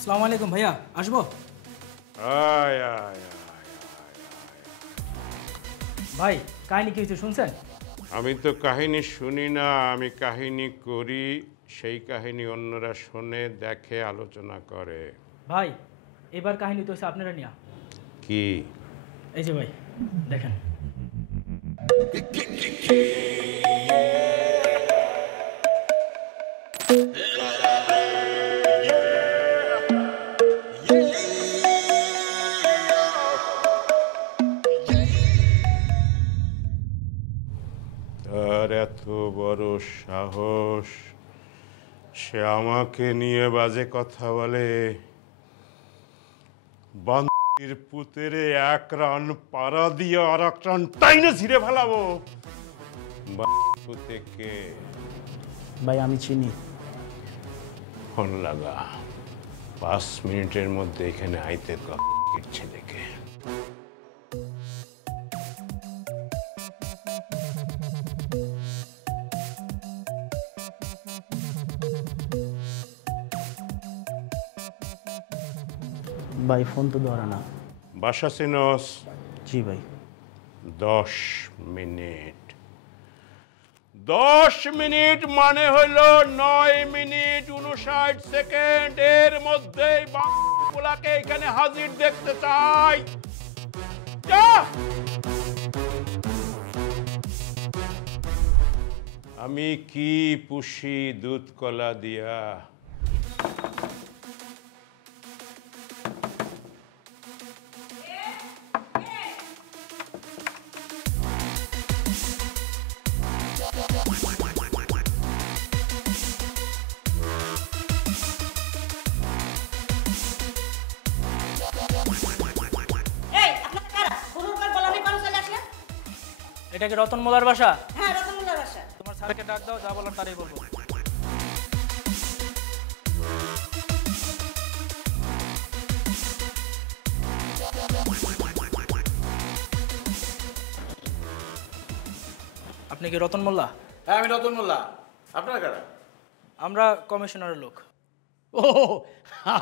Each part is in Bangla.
আসসালামু আলাইকুম ভাইয়া, আসবো? ভাই কাহিনী কি হয়েছে শুনছেন? আমি তো কাহিনী শুনি না, আমি কাহিনী করি। সেই কাহিনী অন্যরা শোনে, দেখে, আলোচনা করে। ভাই এবার কাহিনী তো হচ্ছে আপনারা নিয়া। কি? এই যে ভাই দেখেন। তার এত বড় সাহস, সে আমাকে নিয়ে বাজে কথা বলে। বান্দির পুতেরে এক রান পাড়া দিয়ে আর এক রান টাইনে ছিঁড়ে ফেলাবো। পুতে কে? ভাই আমি চিনি। ফোন লাগা, 5 মিনিটের মধ্যে এখানে আইতে ছেলেকে। ভাই ফোন তো ধরে না। বাসা চিনস? জি ভাই। 10 মিনিট। 10 মিনিট মানে হলো 9 মিনিট 59 সেকেন্ড। এর মধ্যেই বাংলাকে এখানে হাজির দেখতে চাই। আমি কি পুষি দুধ কলা দিয়া? এটা কি রতন মোল্লার বাসা? হ্যাঁ, রতন মোল্লার বাসা। তোমার স্যারকে ডাক দাও, যা বলার তারই বলবো। আপনি কি রতন মোল্লা? হ্যাঁ আমি রতন মোল্লা। আপনারা কারা? আমরা কমিশনারের লোক। ও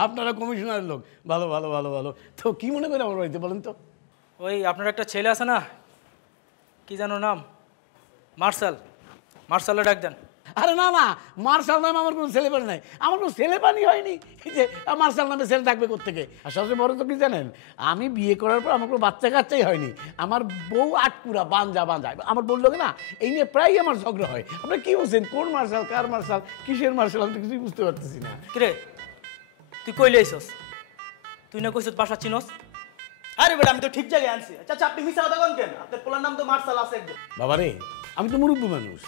আপনারা কমিশনারের লোক, ভালো ভালো ভালো ভালো। তো কি মনে করে আমার বাড়িতে বলেন তো? ওই আপনার একটা ছেলে আছে না, কি যেন নাম, মার্শাল, মার্শালে ডাক দেন। আরে না না, মার্শাল নামে আমার কোনো ছেলেপানি নাই, আমার কোনো ছেলেপানি হয়নি। এই যে মার্শাল নামে ছেলে ডাকবে কোত্থেকে? আর সবচেয়ে বড় তো কি জানেন, আমি বিয়ে করার পর আমার কোনো বাচ্চা কাচ্চাই হয়নি। আমার বউ আটকুরা বাঞ্জা বাঞ্জা, আমার বললো না, এই নিয়ে প্রায়ই আমার ঝগড়া হয়। আপনারা কি বলছেন, কোন মার্শাল, কার মার্শাল, কিসের মার্শাল, আমি তো কিছুই বুঝতে পারতেছি না। কিরে তুই কইলে আইছস? তুই না কইছস বাসা চিনস? আরে বেটা আমি তো ঠিক জায়গায় আনছি। আচ্ছা আপনি মিছা কথা কোন কেন? আপনার পোলার নাম তো মার্শাল আছে একজন। বাবা রে, আমি তো মুরব্বী মানুষ।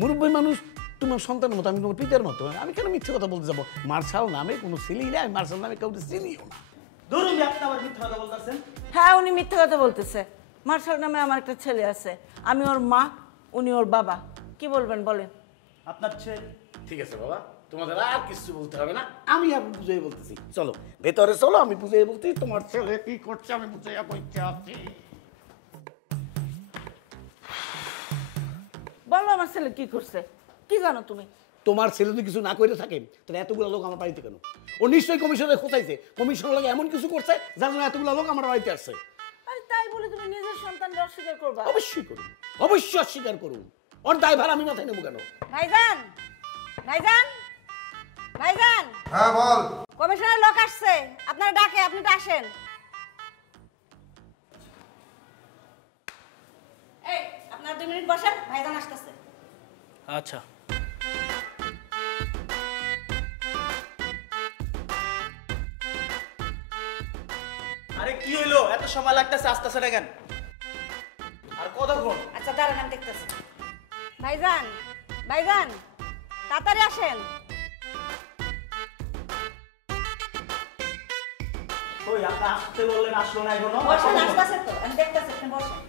মুরব্বী মানুষ তোমার সন্তানের মতো, আমি তোমার পিতার মতো। আমি কেন মিথ্যে কথা বলতে যাবো? মার্শাল নামে কোনো ছেলেই নাই, মার্শাল নামে কাউকে চিনিও না। ধরুন আপনি আবার মিথ্যা কথা বলতেছেন। হ্যাঁ, উনি মিথ্যা কথা বলতেছে। মার্শাল নামে আমার একটা ছেলে আছে, আমি ওর মা, উনি ওর বাবা। কি বলবেন বলেন? আপনার ছেলে? ঠিক আছে বাবা, তোমাদের আর কিছু বলতে হবে না, আমি আর বুঝাই বলতেছি। চলো ভেতরে চলো, আমি বুঝাই বলতেছি তোমার ছেলে কি করছে, আমি বুঝাইয়া কইতে আছি। বলো আমার ছেলে কি করছে, কি জানো তুমি? তোমার ছেলে যদি কিছু না করে থাকে তাহলে এতগুলো লোক আমার বাড়িতে কেন? ও নিশ্চয়ই কমিশনে খোঁচাইছে, কমিশনের লাগে এমন কিছু করছে যার জন্য এতগুলো লোক আমার বাড়িতে আসছে। আরে তাই বলে তুমি নিজের সন্তানকে অস্বীকার করবা? অবশ্যই করুন, অবশ্যই অস্বীকার করুন। ওর দায়ভার আমি মাথায় নেবো কেন? ভাইজান, ভাইজান, ভাইজান। হ্যাঁ বল। কমিশনের লোক আসছে, আপনারা ডাকে, আপনি তো আসেন। এই আপনারা 2 মিনিট বসেন, ভাইজান আসতেছে। আচ্ছা আরে কি হইলো, এত সময় লাগতেছে, আসতেছে না কেন? আর কতক্ষণ? আচ্ছা দাঁড়ান, আমি দেখতেছি। ভাইজান, ভাইজান তাড়াতাড়ি আসেন। ওই আপনি আসতে বললেন, আসলো না এখনো? বসেন, আসতেছে তো, আমি দেখতেছি, আপনি বসেন।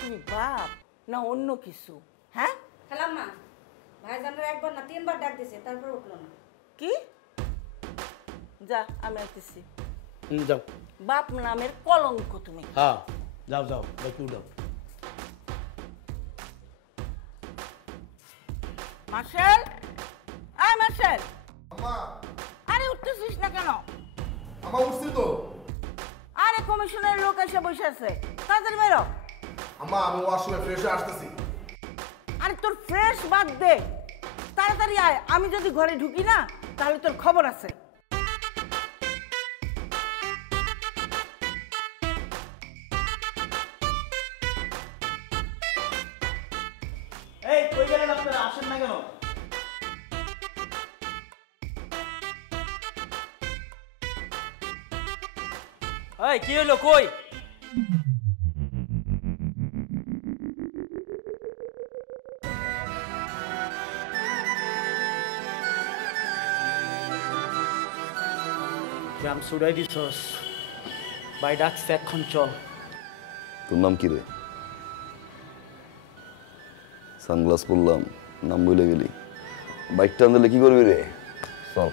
তুমি বাপ না অন্য কিছু? হ্যাঁ খেলাম না, ভাইজানরা একবার না 3 বার ডাক দিয়েছে, তারপর উঠলো না। কি? যা আমি আসতেছি। যাও। বাপ নামের কলঙ্ক তুমি। হ্যাঁ যাও যাও, একটু যাও। মার্শাল, আয় মার্শাল। আম্মা আরে উঠতে উঠছিস না কেন? আমা উঠছি তো। আরে কমিশনের লোক এসে বসে আছে, তাড়াতাড়ি বেরো। আমা আমি ওয়াশরুমে ফ্রেশ হয়ে আসতেছি। আরে তোর ফ্রেশ বাদ দে, তাড়াতাড়ি আয়। আমি যদি ঘরে ঢুকি না তাহলে তোর খবর আছে। এই কই গেলেন আপনারা, আসেন না কেন? এই কি হলো, কই? গ্রাম সুড়াই দিছস, ভাই ডাকছে, এখন চল। তোর নাম কি রে? সানগ্লাস পরলাম, নাম বলে গেলি। বাইকটা আনলে কি করবি রে? সব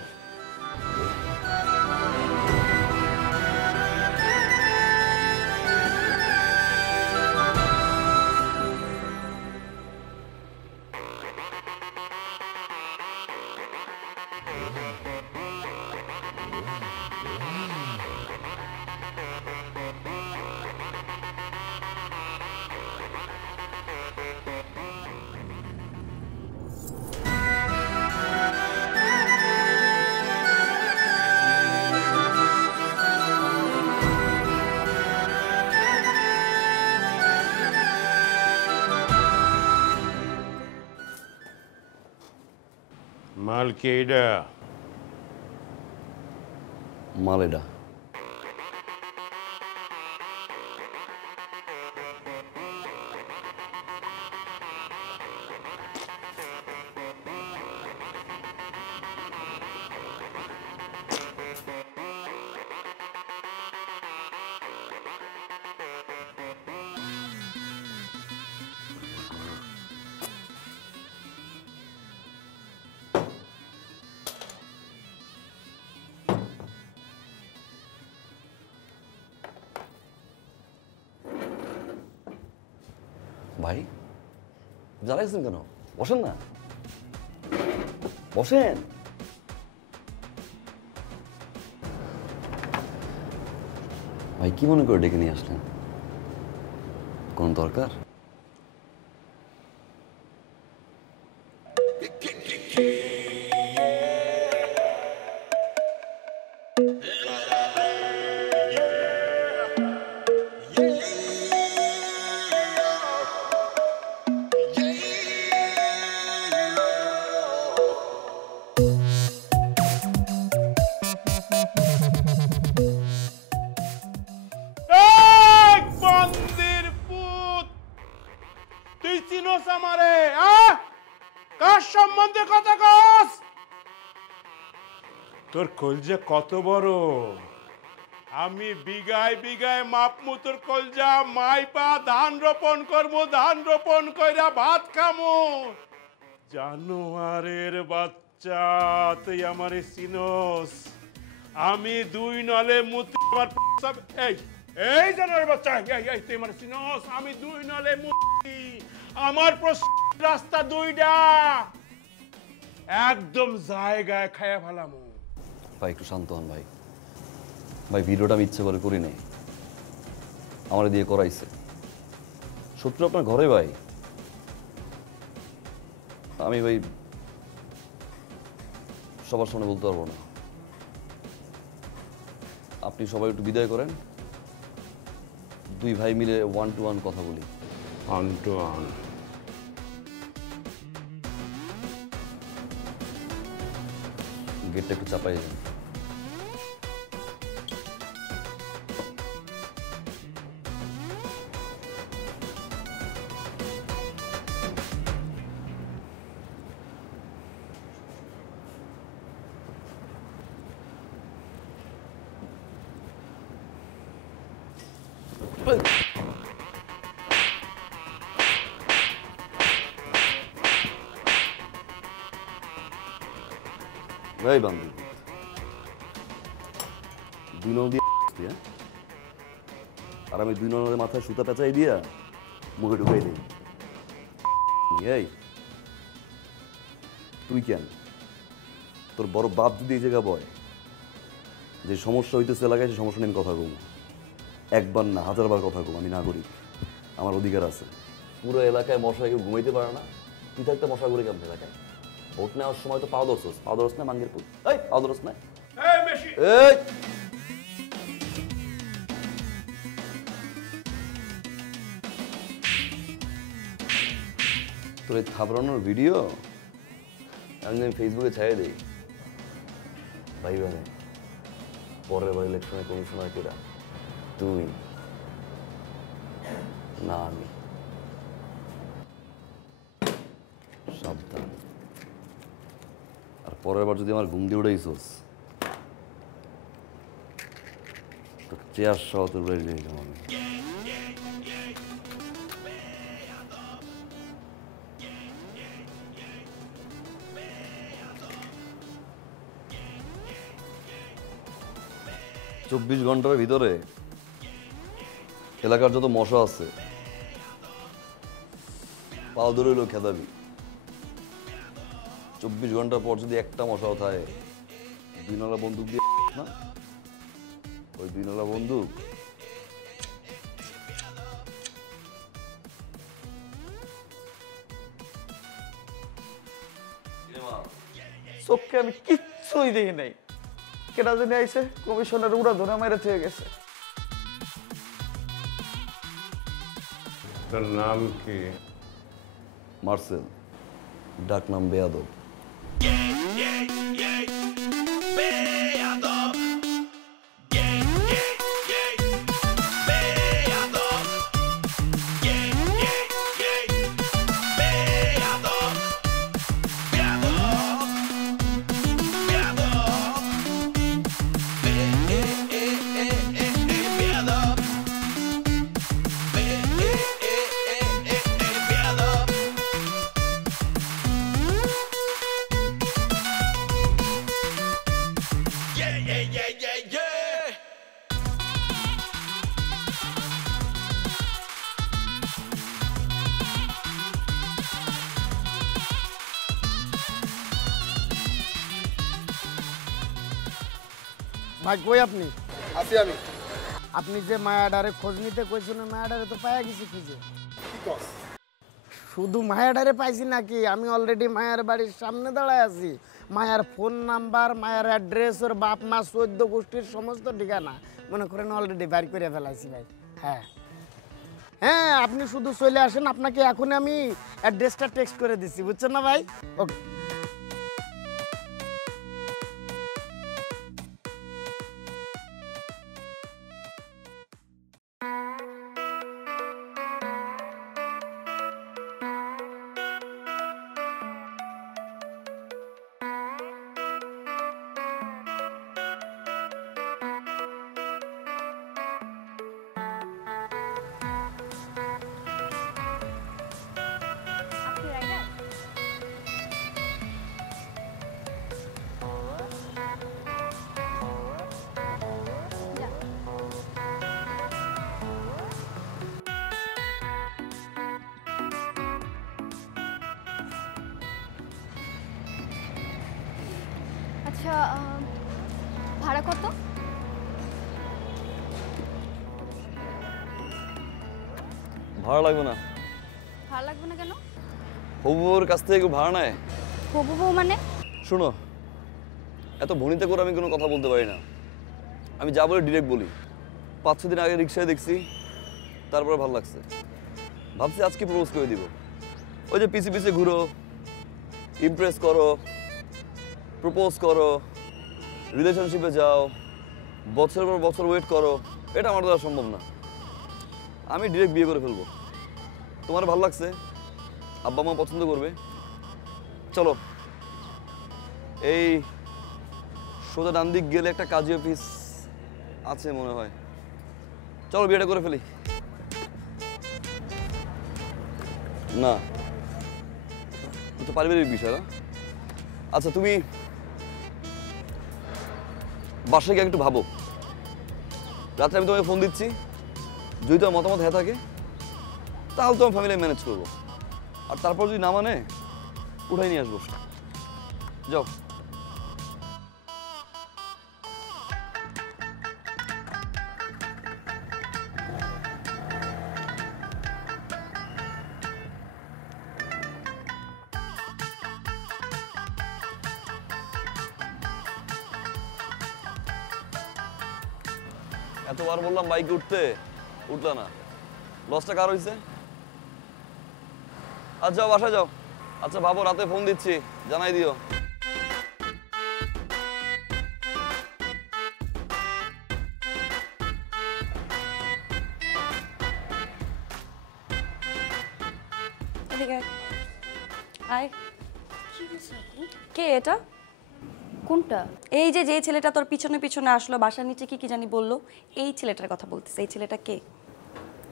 মাল কে এটা? মালেডা ভাই, জ্বালাইছেন কেন? বসেন না, বসেন। ভাই কি মনে করে ডেকে নিয়ে আসলেন? কোন দরকার? এই বান্দির পুত, তুই চিনোস আমারে? কার সম্বন্ধে কথা কস? তোর কলজা কত বড়! আমি বিঘায় বিঘায় মাপমু তোর কলজা, মাইপা ধান রোপণ করবো, ধান রোপণ কইরা ভাত খামু। জানোয়ারের বাচ্চা, তুই আমারে চিনোস? আমি দুই নলে মুতি আমার সব এই এই জানোয়ারের বাচ্চা, এই তুই আমারে চিনোস? আমি দুই নলে মুতি, আমার রাস্তা দুইটা, একদম জায়গায় খায়া ফেলামু। ভাই একটু শান্ত হন ভাই। ভাই ভিডিওটা আমি ইচ্ছে করে করি নাই, আমার দিয়ে করাইছে। শত্রু আপনার ঘরে ভাই। আমি ভাই সবার সামনে বলতে পারবো না। আপনি সবাই একটু বিদায় করেন, দুই ভাই মিলে 1-to-1 কথা বলি। অন গেটটা একটু চাপাই যান। ভাই বান্ধব, দুই নল দিয়ে হ্যাঁ, আর আমি দুই নলের মাথায় সুতা পেঁচাই দিয়া মুখে ঢুকাই দিই। এই তুই কেন? তোর বড় বাপ যদি এই জায়গা বয়, যে সমস্যা হইতেছে এলাকায় সেই সমস্যা নিয়ে আমি কথা কম, একবার না 1000বার কথা কম। আমি নাগরিক, আমার অধিকার আছে। পুরো এলাকায় মশা কেউ ঘুমাইতে পারে না, তুই থাকতে মশা ঘুরে কেমন এলাকায়? ভোট নেওয়ার সময় তো পাও ধরস না মাঙ্গের পুত, এই পাও ধরস না, এই মেশি এই তোর এই থাপড়ানোর ভিডিও আমি ফেসবুকে ছাড়িয়ে দিই ভাই মানে পরের বার ইলেকশনে কমিশনার কেরা, তুই না আমি। সাবধান, আর পরের বার যদি আমার ঘুম দিয়ে উড়াইছস তোর চেয়ার সহ তোর বাড়ি নিয়ে যাবো আমি। চব্বিশ ঘন্টার ভিতরে এলাকার যত মশা আছে পাও ধরে হইলেও খেদাবি। 24 ঘন্টা পর যদি একটা মশাও থাকে, দুইনলা বন্দুক দিয়ে না, ওই দুইনলা বন্দুক চোখে আমি কিচ্ছুই দেখি নাই, কেটা জানি আইসে কমিশনের উড়া ধরে মাইরা থেকে গেছে। তোর নাম কি? মার্সেল, ডাক নাম বেয়াদব। ভাই কই আপনি? আছি আমি। আপনি যে মায়াডারে খোঁজ নিতে কইছেন, মায়াডারে তো পাইয়া গেছি খুঁজে। কি কস? শুধু মায়াডারে পাইছি নাকি, আমি অলরেডি মায়ার বাড়ির সামনে দাঁড়ায় আছি। মায়ার ফোন নাম্বার, মায়ার অ্যাড্রেস, ওর বাপ মা 14 গোষ্ঠীর সমস্ত ঠিকানা মনে করেন অলরেডি বাইর করে ফেলাইছি ভাই। হ্যাঁ হ্যাঁ, আপনি শুধু চলে আসেন, আপনাকে এখন আমি অ্যাড্রেসটা টেক্সট করে দিচ্ছি, বুঝছেন না ভাই? ওকে। আচ্ছা, ভাড়া কত? ভাড়া লাগবে না। ভাড়া লাগবে না কেন? হবুর কাছ থেকে কেউ ভাড়া নেয়? হবু বউ মানে? শোনো, এত ভনিতে করে আমি কোনো কথা বলতে পারি না। আমি যা বলি ডিরেক্ট বলি। 5-6 দিন আগে রিক্সায় দেখছি, তারপরে ভালো লাগছে, ভাবছি আজকে প্রপোজ করে দিব। ওই যে পিছে পিছে ঘুরো, ইমপ্রেস করো, প্রপোজ করো, রিলেশনশিপে যাও, বছরের পর বছর ওয়েট করো, এটা আমার দ্বারা সম্ভব না। আমি ডিরেক্ট বিয়ে করে ফেলবো। তোমার ভালো লাগছে, আব্বা মা পছন্দ করবে, চলো। এই সোজা ডান দিক গেলে একটা কাজী অফিস আছে মনে হয়, চলো বিয়েটা করে ফেলি। না, তো পারিবারিক বিষয় না। আচ্ছা, তুমি বাসায় গিয়ে একটু ভাবো, রাত্রে আমি তোমাকে ফোন দিচ্ছি, যদি তোমার মতামত হ্যাঁ থাকে তাহলে তোমার ফ্যামিলি ম্যানেজ করবো, আর তারপর যদি না মানে উঠাই নিয়ে আসবো। যাও। এতবার বললাম বাইকে উঠতে, উঠলা না। লসটা কার হয়েছে? আচ্ছা যাও, বাসায় যাও। আচ্ছা ভাবো, রাতে ফোন দিচ্ছি, জানাই দিও। আয়। কে এটা? কোনটা? এই যে যে ছেলেটা তোর পিছনে পিছনে আসলো, বাসার নিচে কি কি জানি বললো, এই ছেলেটার কথা বলতেছে। এই ছেলেটা কে?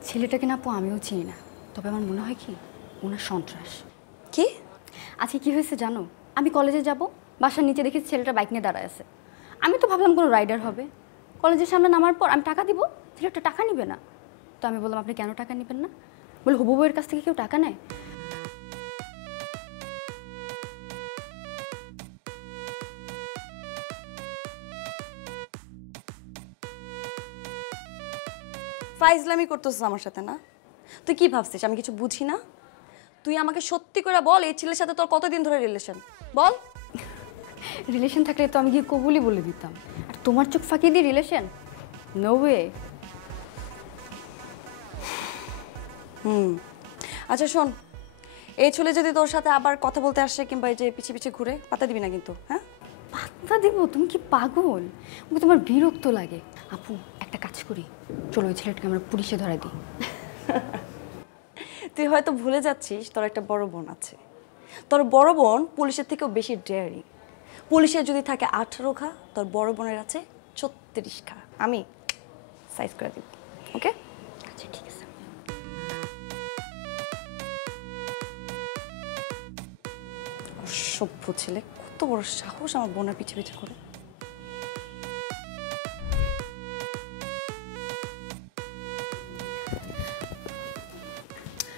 ছেলেটাকে না আপু আমিও চিনি না, তবে আমার মনে হয় কি ওনার সন্ত্রাস। কি? আজকে কি হয়েছে জানো? আমি কলেজে যাব, বাসার নিচে দেখি ছেলেটা বাইক নিয়ে দাঁড়ায় আছে। আমি তো ভাবলাম কোনো রাইডার হবে। কলেজের সামনে নামার পর আমি টাকা দিব, ছেলেটা টাকা নিবে না। তো আমি বললাম আপনি কেন টাকা নেবেন না? বলে হবু বউয়ের কাছ থেকে কেউ টাকা নেয়? ফাইজলামি করতেছিস আমার সাথে না? তুই কি ভাবছিস আমি কিছু বুঝি না? তুই আমাকে সত্যি করে বল, এই ছেলের সাথে তোর কতদিন ধরে রিলেশন? বল। রিলেশন থাকলে তো আমি গিয়ে কবুলই বলে দিতাম। আর তোমার চোখ ফাঁকি দিয়ে রিলেশন? No way. আচ্ছা শোন, এই ছেলে যদি তোর সাথে আবার কথা বলতে আসে কিংবা এই যে পিছে পিছে ঘুরে, পাতা দিবি না কিন্তু, হ্যাঁ? পাত্তা দিব? তুমি কি পাগল? ওকে তোমার বিরক্ত লাগে। আপু একটা কাজ করি, চলো ওই ছেলেটাকে আমরা পুলিশে ধরা দিই। তুই হয়তো ভুলে যাচ্ছিস তোর একটা বড় বোন আছে। তোর বড় বোন পুলিশের থেকেও বেশি ডেয়ারিং। পুলিশের যদি থাকে 18 ঘা, তোর বড় বোনের আছে 36 ঘা। আমি সাইজ করে দিব, ওকে? আচ্ছা ঠিক আছে। অসভ্য ছেলে, কত বড় সাহস আমার বোনের পিছে পিছে করে।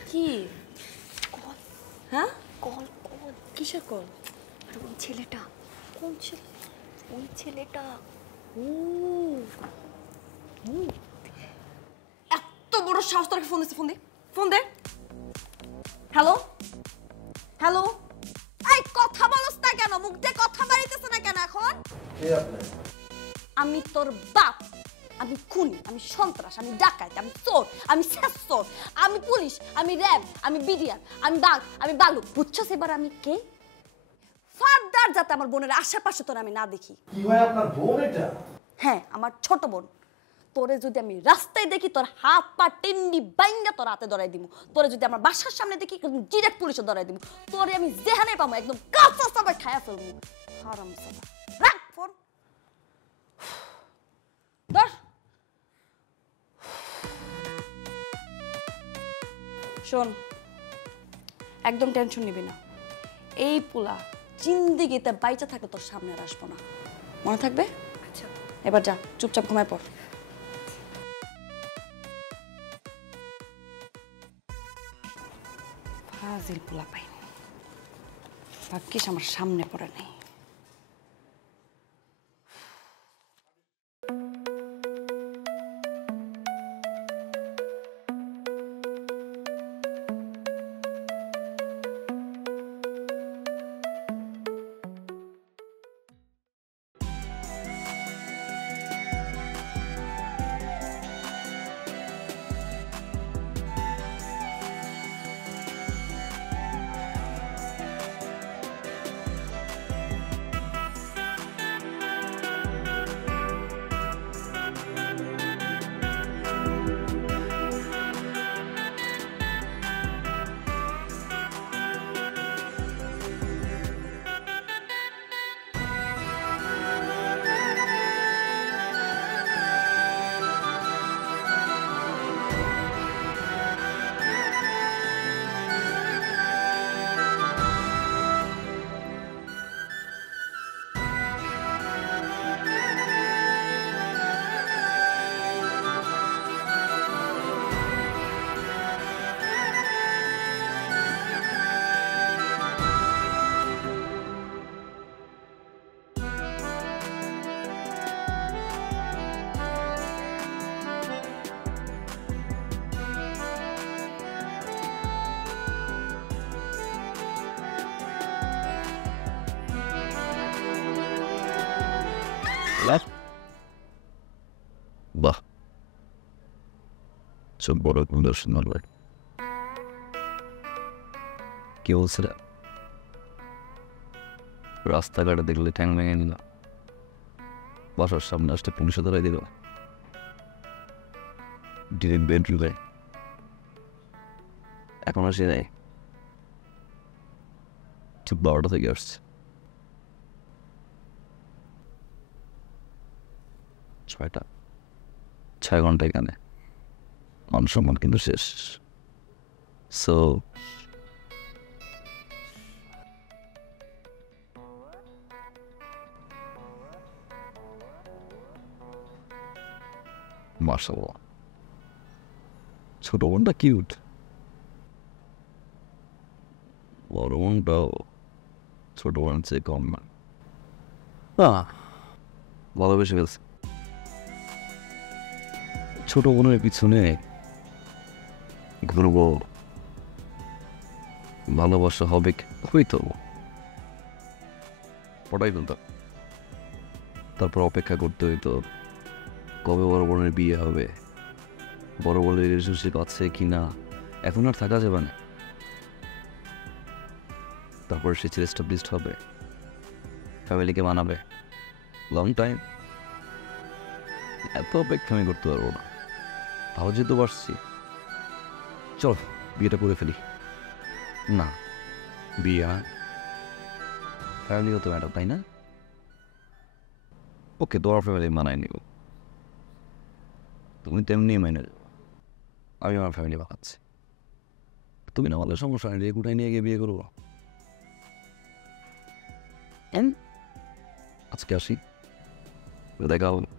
কি? কল। হ্যাঁ? Call call. কিসের কল? আর ওই ছেলেটা। কোন ছেলে? ওই ছেলেটা। ও, এত বড় সাহস তোর! ফোন দিচ্ছে, ফোন দে, ফোন দে। হ্যালো হ্যালো, এই কথা বলছ না কেন? মুখ দিয়ে কথা বাড়িতেছ না কেন এখন? আমি তোর বাপ, আমি খুনি, আমি সন্ত্রাস, আমি ডাকাত, আমি চোর, আমি শেষচোর, আমি পুলিশ, আমি র্যাব, আমি বিডিআর, আমি বাঘ, আমি বালু। বুঝছস এবার আমি কে? ফার্দার যাতে আমার বোনের আশেপাশে তোর আমি না দেখি। কি হয় আপনার বোন এটা? হ্যাঁ, আমার ছোট বোন। তোরে যদি আমি রাস্তায় দেখি, তোর হাত পা টিন্ডি বাইঙ্গা তোর হাতে ধরাই দিব। তোরে যদি আমার বাসার সামনে দেখি, ডিরেক্ট পুলিশে ধরাই দিব। তোরে আমি যেখানে পাবো একদম কাঁচা চাবাই খায়া ফেলবো। হারামজাদা, রাখ ফোন। ধর। শোন, একদম টেনশন নিবি না। এই পোলা জিন্দিগিতে বাইচা থাকলে তোর সামনে আর আসবো না, মনে থাকবে? আচ্ছা এবার যা, চুপচাপ ঘুমায় পড়। ফাজিল পোলা পাই, ভাগ্যিস আমার সামনে পড়ে নেই। বাহ, সব বড় কোনো দর্শন মারবে কি বলছে রে রাস্তাঘাটে দেখলে ঠ্যাং ভেঙে নিল বাসার সামনে আসতে পুলিশে ধরাই দিল ডিরেক্ট বেডরুমে এখন আসে নাই ঠিক 12টা থেকে আসছে 6 ঘন্টা এখানে মান সম্মান কিন্তু শেষ সো মাশাআল্লাহ ছোট বোনটা কিউট বড় বোনটাও ছোট বোনের চেয়ে কম না ভালোবেসে ফেলছে ছোট বোনের পিছনে ঘুরবো ভালোবাসা হবে হইতো পড়াই ফেলতাম তারপর অপেক্ষা করতে হইতো কবে বড় বোনের বিয়ে হবে বড় বোনের রিলেশনশিপ আছে কি না এখন আর থাকা যাবে না তারপর সে ছেলে এস্টাবলিশড হবে ফ্যামিলিকে মানাবে লং টাইম এত অপেক্ষা আমি করতে পারবো না তাও যেহেতু পারছি চল বিয়েটা করে ফেলি না বিয়ে ফ্যামিলি হতে ম্যাটার তাই না ওকে তোমার ফ্যামিলি মানায় নিব তুমি তেমনি মাইনে যাবো আমি আমার ফ্যামিলি বানাচ্ছি তুমি না আমাদের সমস্যা নিয়ে কোথায় নিয়ে গিয়ে বিয়ে করবো আজকে আসি দেখা হবে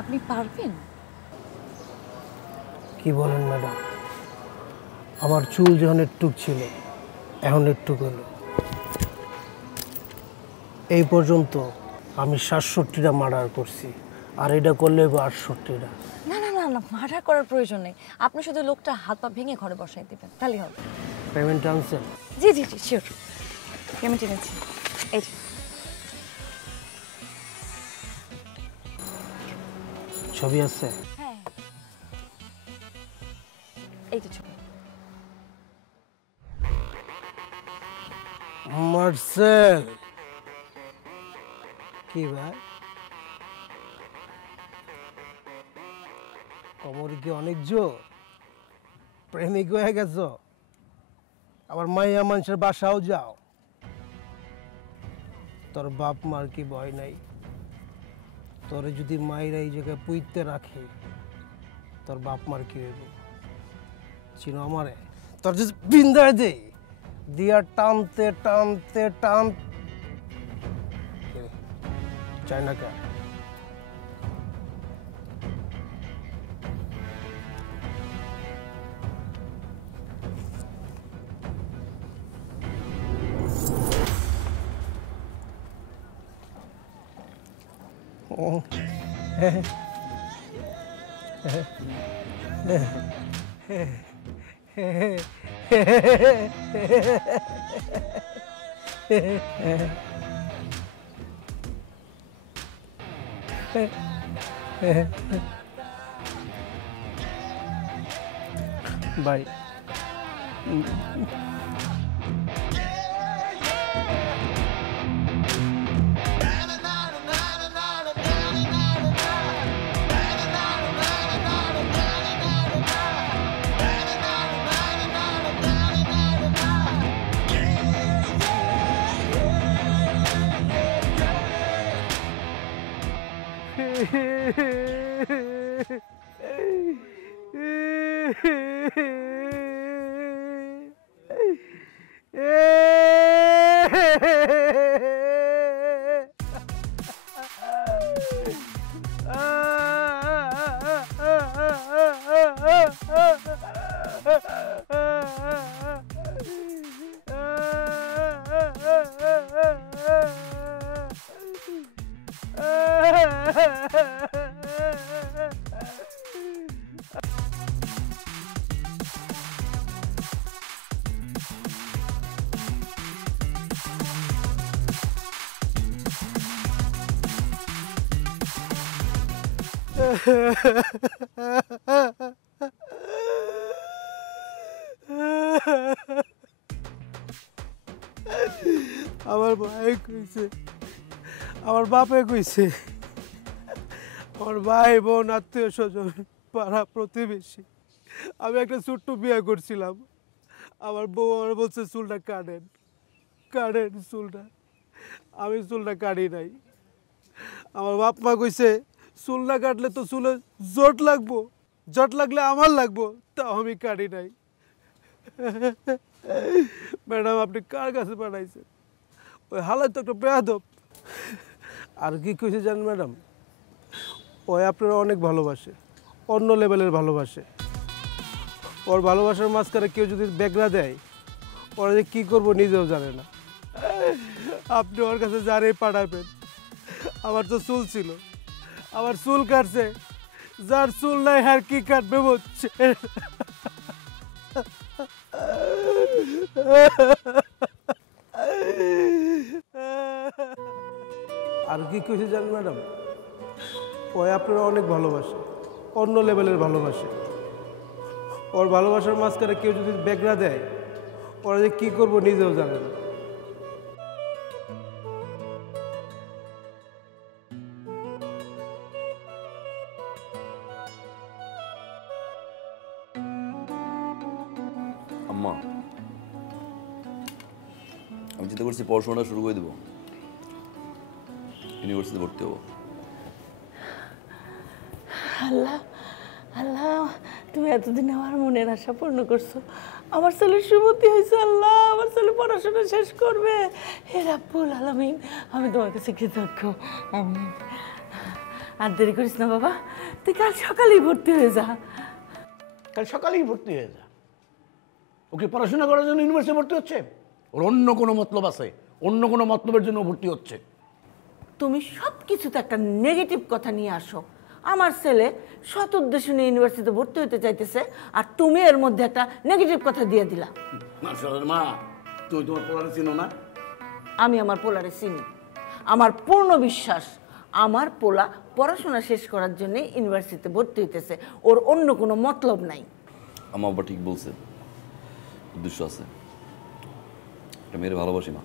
আপনি পারবেন কি বলেন ম্যাডাম আমার চুল যখন একটুক ছিল এখন একটুক হলো এই পর্যন্ত আমি 67টা মার্ডার করছি আর এটা করলে 68টা না না না না মার্ডার করার প্রয়োজন নেই আপনি শুধু লোকটা হাত পা ভেঙে ঘরে বসাই দিবেন তাহলেই হবে পেমেন্ট আনছেন জি জি জি শিওর পেমেন্ট এনেছি এই যে ছবি আছে হ্যাঁ এই যে ছবি মার্সেল কি ভাই কোমর কি অনেক জোর প্রেমিক হয়ে গেছো আবার মাইয়া মানুষের বাসাও যাও তোর বাপ মার কি ভয় নাই তোরে যদি মায়েরা এই জায়গায় পুইতে রাখে তোর বাপ মার কি হইব চিনো আমারে তোর যদি বিন্দায় দে দিয়া টানতে টানতে টান চায় না কে Bye. আমার ভাই কইছে, আমার বাপে কইছে, আমার ভাই বোন আত্মীয় স্বজন পাড়া প্রতিবেশী, আমি একটা ছোট্ট বিয়ে করছিলাম। আমার বউ আমার বলছে চুলটা কাটেন, কাটেন চুলটা। আমি চুলটা কাটি নাই। আমার বাপ মা কইছে চুল না কাটলে তো চুলে জট লাগবো, জট লাগলে আমার লাগবো, তাও আমি কাটি নাই। ম্যাডাম আপনি কার কাছে পাঠাইছেন? ওই হালাত তো একটা বেয়াদব। আর কি কইছে জানেন ম্যাডাম, ওই আপনারা অনেক ভালোবাসে, অন্য লেভেলের ভালোবাসে। ওর ভালোবাসার মাঝখানে কেউ যদি বেগরা দেয়, ওরা যে কী করবো নিজেও জানে না। আপনি ওর কাছে যারেই পাঠাবেন। আমার তো চুল ছিল, আমার চুল কাটছে, যার চুল নাই আর কি কাটবে বলছে। আর কি কইছে জানেন ম্যাডাম, ওই আপনারা অনেক ভালোবাসে, অন্য লেভেলের ভালোবাসে। ওর ভালোবাসার মাঝখানে কেউ যদি বেগরা দেয়, ওরা যে কী করবো নিজেও জানে না। আম্মা, আমি চিন্তা করছি পড়াশোনাটা শুরু করে দেবো, ইউনিভার্সিটিতে ভর্তি হবো। আল্লাহ আল্লাহ, তুমি এতদিন আমার মনের আশা পূর্ণ করছো। আমার ছেলের সুমতি হয়েছে। আল্লাহ, আমার ছেলে পড়াশোনা শেষ করবে। হে রাব্বুল আলামিন, আমি তোমার কাছে কৃতজ্ঞ। আমিন। আর দেরি করিস না বাবা, তুই কাল সকালেই ভর্তি হয়ে যা। কাল সকালেই ভর্তি হয়ে যা। ওকে পড়াশোনা করার জন্য ইউনিভার্সিটি ভর্তি হচ্ছে? ওর অন্য কোনো মতলব আছে, অন্য কোনো মতলবের জন্য ভর্তি হচ্ছে। তুমি সব কিছুতে একটা নেগেটিভ কথা নিয়ে আসো। আমার ছেলে সৎ উদ্দেশ্য নিয়ে ইউনিভার্সিটিতে ভর্তি হতে চাইতেছে, আর তুমি এর মধ্যে একটা নেগেটিভ কথা দিয়ে দিলা। মা, তুই তোমার পোলারে চিনো না? আমি আমার পোলারে চিনি। আমার পূর্ণ বিশ্বাস আমার পোলা পড়াশোনা শেষ করার জন্য ইউনিভার্সিটিতে ভর্তি হইতেছে, ওর অন্য কোনো মতলব নাই। আমার বাবা ঠিক বলছে, উদ্দেশ্য আছে। একটা মেয়ের ভালোবাসি মা,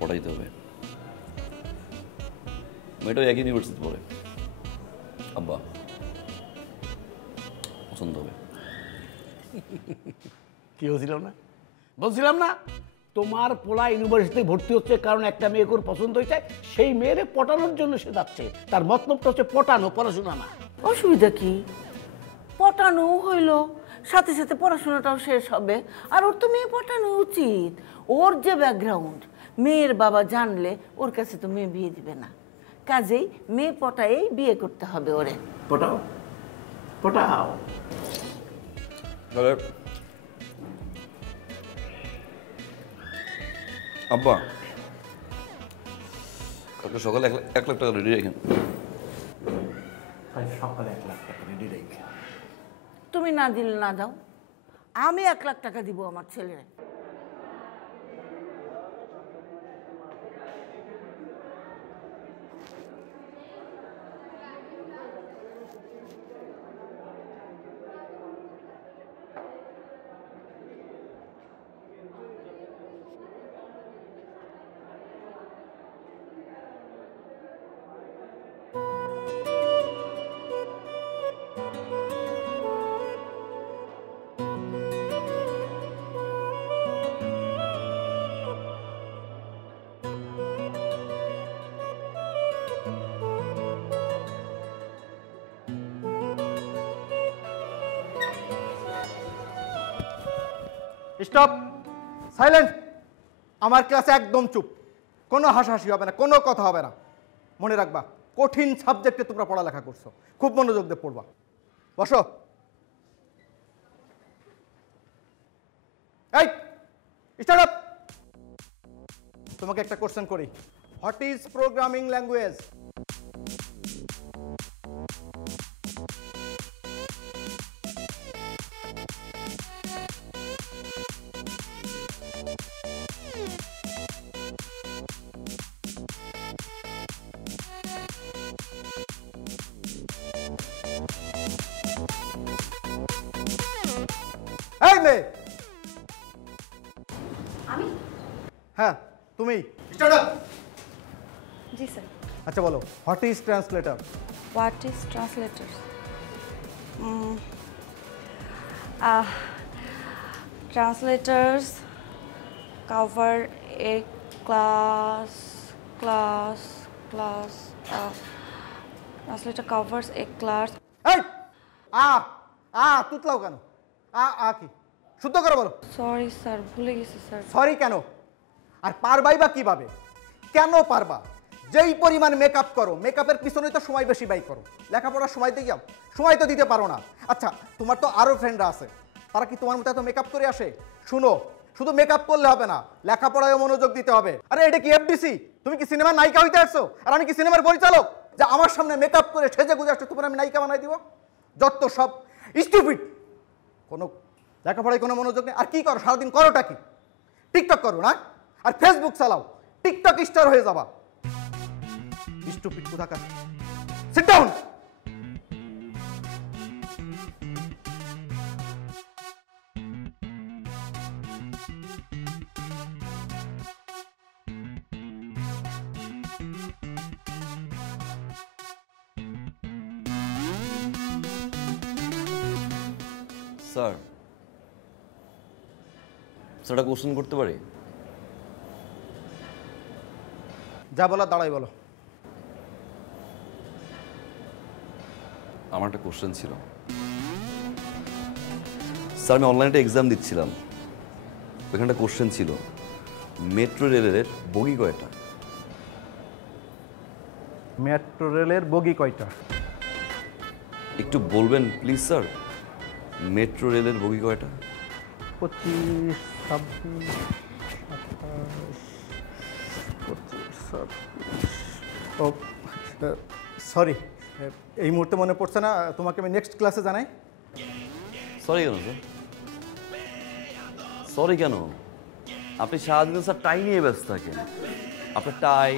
পড়াইতে হবে। মেয়েটাও একই ইউনিভার্সিটি পড়ে, আব্বা পছন্দ হবে। কি বলছিলাম না, বলছিলাম না তোমার পোলা ইউনিভার্সিটিতে ভর্তি হচ্ছে কারণ একটা মেয়েকে ওর পছন্দ হয়েছে, সেই মেয়েরে পটানোর জন্য সে যাচ্ছে। তার মতলবটা হচ্ছে পটানো, পড়াশোনা না। অসুবিধা কি? পটানো হইলো, সাথে সাথে পড়াশোনাটাও শেষ হবে। আর ওর তো মেয়ে পটানো উচিত। ওর যে ব্যাকগ্রাউন্ড, মেয়ের বাবা জানলে ওর কাছে তো মেয়ে বিয়ে দিবে না। কাজেই মেয়ে পটায়েই বিয়ে করতে হবে ওরে। পটাও, পটাও। আব্বা, কালকে সকালে 1 লাখ টাকা রেডি রেখেন। সকালে 1 লাখ টাকা রেডি রেখে? তুমি না দিলে না দাও, আমি 1 লাখ টাকা দিব আমার ছেলের। Stop, silent. আমার ক্লাসে একদম চুপ, কোনো হাসাহাসি হবে না, কোনো কথা হবে না। মনে রাখবা, কঠিন সাবজেক্টে তোমরা পড়ালেখা করছো, খুব মনোযোগ দিয়ে পড়বা। বসো। এই স্টার্ট আপ। তোমাকে একটা কোশ্চেন করি, হোয়াট ইজ প্রোগ্রামিং ল্যাঙ্গুয়েজ? এই মেয়ে। আমি? হ্যাঁ তুমি। Start up. জি স্যার। আচ্ছা বলো, what is translator? What is translators? Translators cover a translator covers a class. এই তুতলাও কেন? কি শুদ্ধ করে বলো। সরি স্যার, ভুলে গেছি স্যার। সরি কেন? আর পারবাই বা কিভাবে? কেন পারবা? যেই পরিমাণ মেকআপ করো, মেকআপের পিছনেই তো সময় বেশি ব্যয় করো। লেখাপড়ার সময় দিয়ে যাও, সময় তো দিতে পারো না। আচ্ছা, তোমার তো আরও ফ্রেন্ডরা আছে, তারা কি তোমার মতো এত মেকআপ করে আসে? শুনো, শুধু মেকআপ করলে হবে না, লেখাপড়ায় মনোযোগ দিতে হবে। আরে এটা কি এফডিসি? তুমি কি সিনেমার নায়িকা হইতে আসছো? আর আমি কি সিনেমার পরিচালক যে আমার সামনে মেকআপ করে সেজে গুজে আসছো তোমার আমি নায়িকা বানাই দিব? যত সব স্টুপিড। কোনো লেখাপড়ায় কোনো মনোযোগ নেই। আর কি করো সারাদিন? করোটা কি? টিকটক করো না? আর ফেসবুক চালাও, টিকটক স্টার হয়ে যাবা। স্টুপিড কোথাকার। Sit down. স্যার, একটা কোশ্চেন করতে পারি? যা বলার দাঁড়াই বলো। আমার একটা কোশ্চেন ছিল স্যার। আমি অনলাইনে এক্সাম দিচ্ছিলাম, ওইখানে একটা কোশ্চেন ছিল, মেট্রো রেলের বগি কয়টা? মেট্রো রেলের বগি কয়টা? একটু বলবেন প্লিজ স্যার, মেট্রো রেলের বগি কয়টা? 25, 26, 28, 25। ও সরি, এই মুহূর্তে মনে পড়ছে না, তোমাকে আমি নেক্সট ক্লাসে জানাই। সরি কেন স্যার? সরি কেন? আপনি সারাদিন স্যার টাই নিয়ে ব্যস্ত থাকেন। আপনার টাই,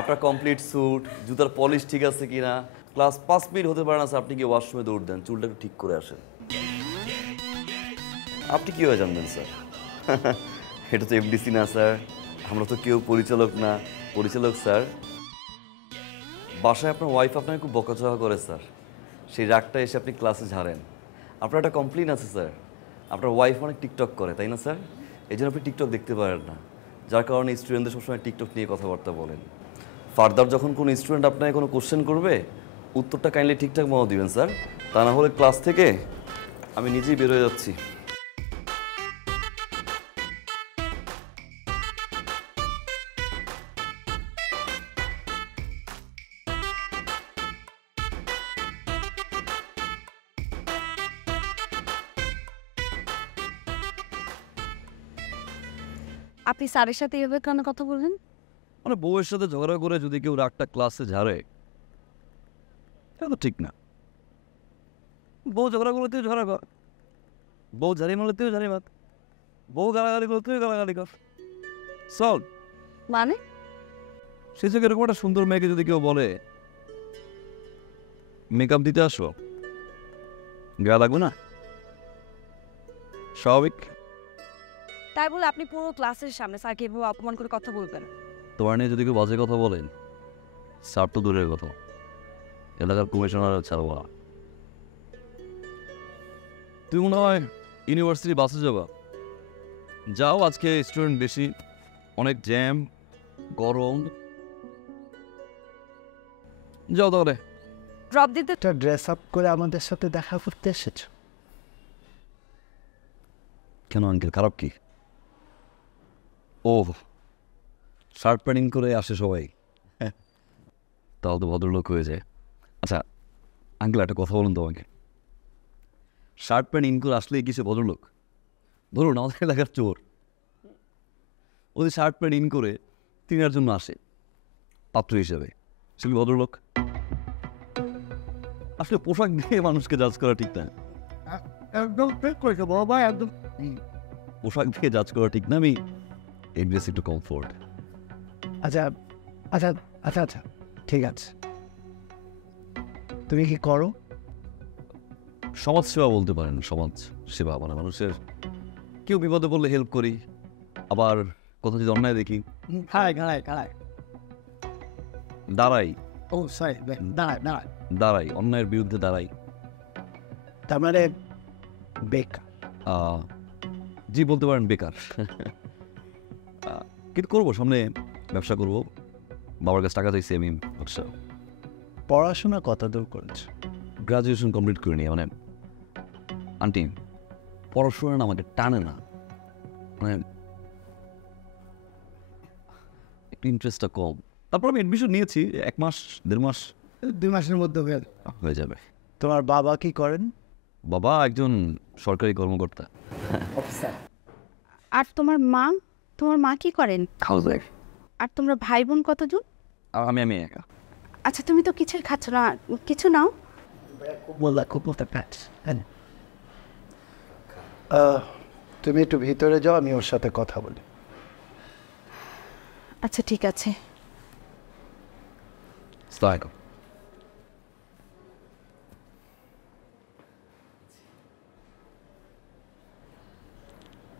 আপনার কমপ্লিট স্যুট, জুতার পলিশ ঠিক আছে কিনা, ক্লাস 5 মিনিট হতে পারে না স্যার, আপনি কি ওয়াশরুমে দৌড় দেন, চুলটা একটু ঠিক করে আসেন। আপনি কীভাবে জানবেন স্যার? এটা তো এফডিসি না স্যার, আমরা তো কেউ পরিচালক না। পরিচালক স্যার, বাসায় আপনার ওয়াইফ আপনাকে খুব বকাঝকা করে স্যার, সেই রাগটা এসে আপনি ক্লাসে ঝাড়েন। আপনার একটা কমপ্লেন আছে স্যার, আপনার ওয়াইফ অনেক টিকটক করে, তাই না স্যার? এই জন্য আপনি টিকটক দেখতে পারেন না, যার কারণে স্টুডেন্টদের সবসময় টিকটক নিয়ে কথাবার্তা বলেন। ফার্দার যখন কোনো স্টুডেন্ট আপনাকে কোনো কোশ্চেন করবে, উত্তরটা কাইন্ডলি ঠিকঠাক মতো দিবেন স্যার, তা না হলে ক্লাস থেকে আমি নিজেই বের হয়ে যাচ্ছি। আপনি স্যারের সাথে এভাবে কেন কথা বললেন? মানে বউয়ের সাথে ঝগড়া করে যদি কেউ রাগটা ক্লাসে ঝাড়ে, এটা তো ঠিক না। বউ ঝগড়া করলে তুই ঝগড়া কর, বউ ঝাড়ি মারলে তুই ঝাড়ি মার, বউ গালাগালি করলে তুই গালাগালি কর, সলভ। মানে সে থেকে এরকম একটা সুন্দর মেয়েকে যদি কেউ বলে মেকআপ দিতে আসো, গায়ে লাগবে না? স্বাভাবিক। তাই বলে আপনি পুরো ক্লাসের সামনে স্যারকে এভাবে অপমান করে কথা বলবেন? তোমার নিয়ে যদি কেউ বাজে কথা বলেন, স্যার তো দূরের কথা, এলাকার কমিশনার ছাড়বো না। তুমি মনে হয় ইউনিভার্সিটি বাসে যাবা, যাও, আজকে স্টুডেন্ট বেশি, অনেক জ্যাম, গরম, যাও তাহলে। ড্রপ দিতে ড্রেস আপ করে আমাদের সাথে দেখা করতে এসেছো? কেন আঙ্কেল, খারাপ কি? ও, শার্ট প্যান্ট করে আসে সবাই, তাহলে তো ভদ্রলোক হয়ে যায়। আচ্ছা আঙ্কেল, একটা কথা বলুন তো আমাকে, শার্ট প্যান্ট ইন করে আসলে কিছু ভদ্রলোক? ধরুন আমাদের এলাকার চোর, ওদের শার্ট প্যান্ট ইন করে তিনার জন্য আসে পাত্র হিসেবে, সে কি ভদ্রলোক? আসলে পোশাক দিয়ে মানুষকে জাজ করা ঠিক না। একদম ঠিক করেছো বাবা, একদম। পোশাক দিয়ে জাজ করা ঠিক না। আমি এমবিএস একটু কমফোর্ট। আচ্ছা আচ্ছা আচ্ছা আচ্ছা, ঠিক আছে। তুমি কি করো? সমাজ সেবা বলতে পারেন, সমাজ সেবা মানে মানুষের কেউ বিপদে পড়লে হেল্প করি, আবার কোথাও যদি অন্যায় দেখি দাঁড়াই। ও সরি, দাঁড়াই, অন্যায়ের বিরুদ্ধে দাঁড়াই। তার মানে বেকার? জি বলতে পারেন বেকার। কিন্তু করবো, সামনে ব্যবসা করবো, বাবার কাছে টাকা চাইছি আমি ব্যবসা। পড়াশোনা কত দূর করেছো? গ্রাজুয়েশন কমপ্লিট করে নিয়ে, মানে আন্টি পড়াশোনা না আমাকে টানে না, মানে একটু ইন্টারেস্টটা কম। তারপর আমি অ্যাডমিশন নিয়েছি, 1 মাস 1.5 মাস 2 মাসের মধ্যে হয়ে যাবে। তোমার বাবা কি করেন? বাবা একজন সরকারি কর্মকর্তা। আর তোমার মা কি করেন? আর তোমরা ভাই বোন কতজন? আমি একা। আচ্ছা তুমি তো কিছুই খাচ্ছ না, কিছু নাও। তুমি একটু ভিতরে যাও, আমি ওর সাথে কথা বলি। আচ্ছা ঠিক আছে।